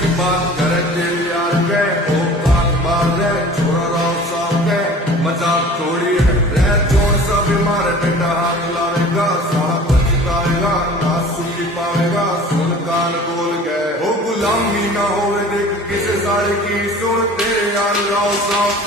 की बात करे दिल यार के ओ कान मार दे छोरा राव साहब के मजाक थोड़ी है रह जोर सा बीमार बेटा हाथ लाएगा सारा पछताएगा ना सुखी पाएगा सुन कान बोल गए ओ गुलामी ना होवे देख किसे सारे की सुन तेरे यार राव साहब